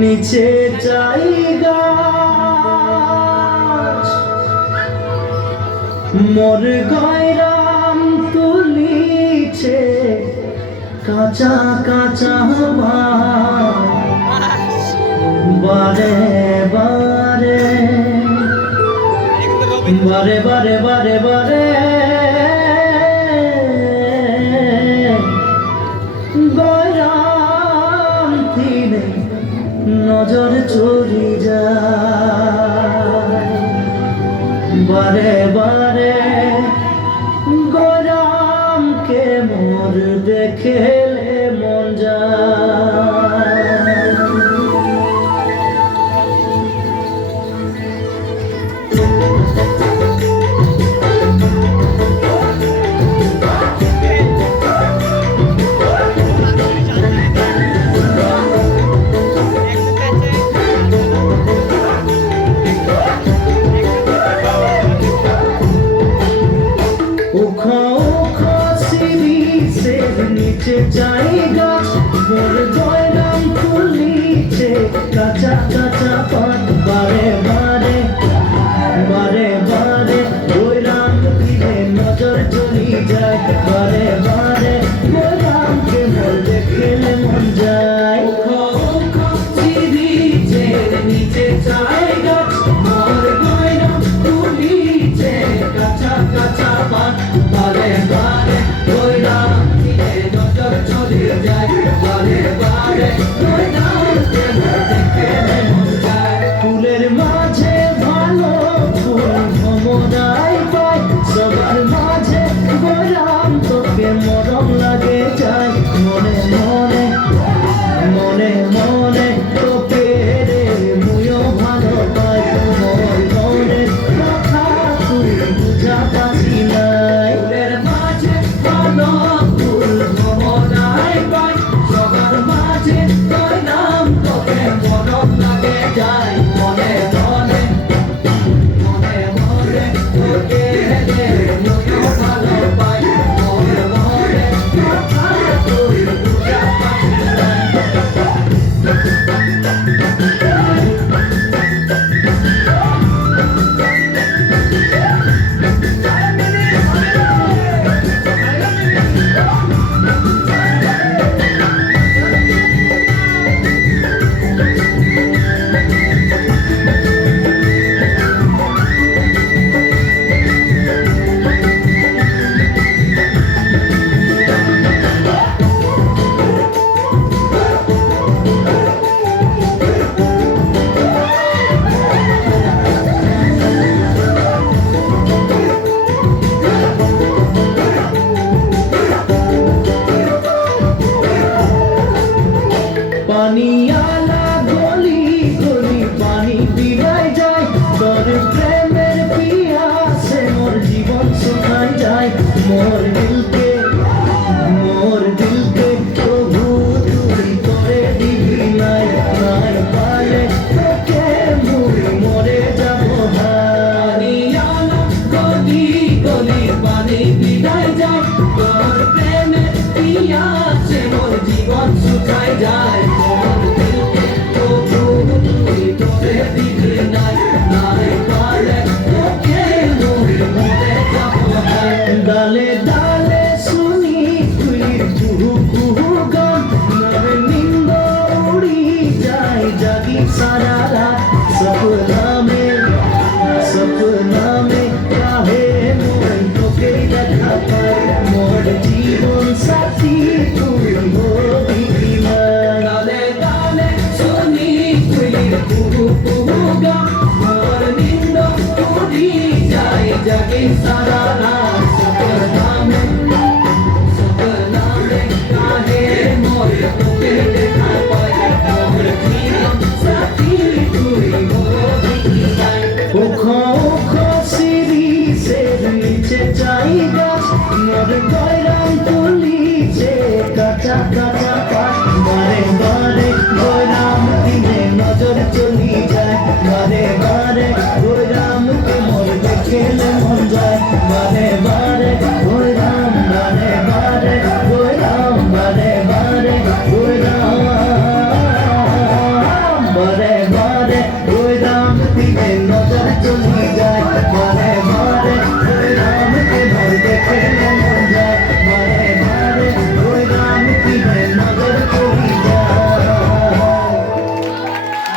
নিচে জায়গা। মোর গয়রাম তুলিছে কাঁচা কাঁচা বারে বারে। বারে বারে বারে বারে। নজর চলি যায় বারে বারে গোরামকে মোর দেখেলে Thank you. দিতে চাই গাছ বড় গয়নাম খুলিছে, কাঁচা কাঁচা পাত বারে বারে বারে বারে। ওই রাম দিলে নজর চলি যায়। Yeah. যায় Quand